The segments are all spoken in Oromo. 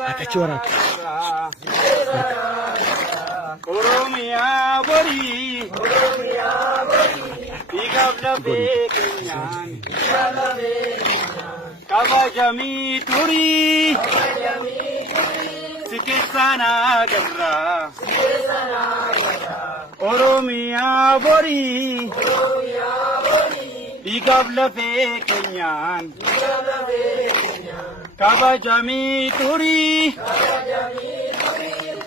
Akachora. Oromia bori, igabla bekenyan, kabajami turi, sikesana gadra. Oromia bori, igabla bekenyan, kabajami turi.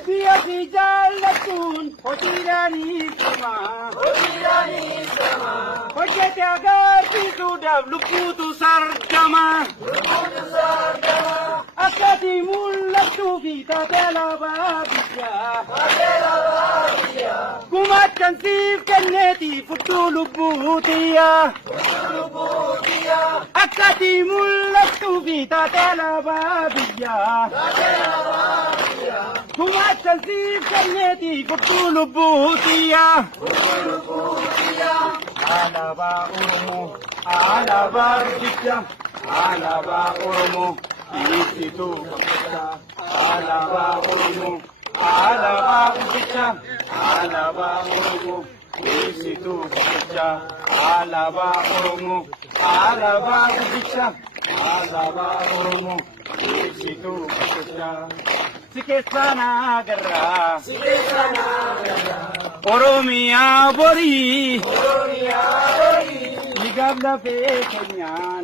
Biya bijalatun, hotirani sama, hojete agar pitu dablukutu sarjama, akati mullatu vita tela babia, kumat kansif kenneti futulu butia, akati mullatu vita tela babia. Kumat kansif kenneti futulu butia. Alaba Oromo, Alaba Rujita, Alaba Oromo, Isitu Kapita, Alaba Oromo, Alaba Rujita, Alaba Oromo, Isitu Kapita, Alaba Oromo, Alaba Rujita, Alaba Oromo, Isitu Kapita. Sikesana garra, Oromia bori, igabla bekenyan,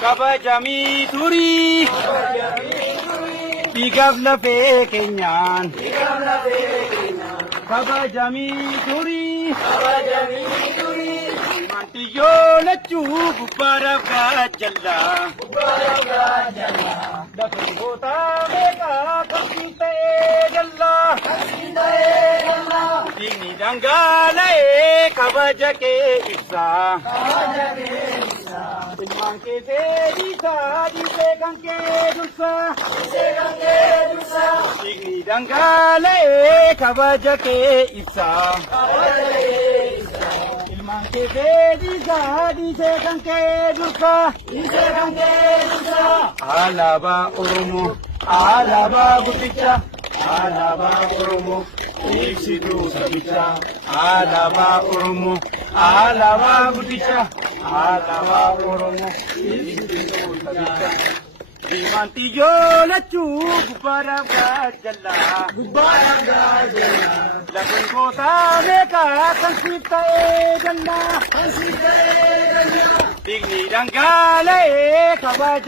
kabajami turi, igabla bekenyan, kabajami turi, mantiyo lachu gubara gajalla. Dakun kota meka kasita galla, dini dangala kabaja ke isa, ilman ke disa dise ganke dusa, dini dangala kabaja ke isa, ilman ke disa dise ganke dusa. Alaba Oromo, Alaba Guticha, Alaba Oromo, Isitu Sabicha, Alaba Oromo, Alaba Guticha, Alaba Oromo, Isitu Sabicha. Dimantiyo lachu gubara gajalla, lakun kota meka kansita galla, digni dangala kabaja.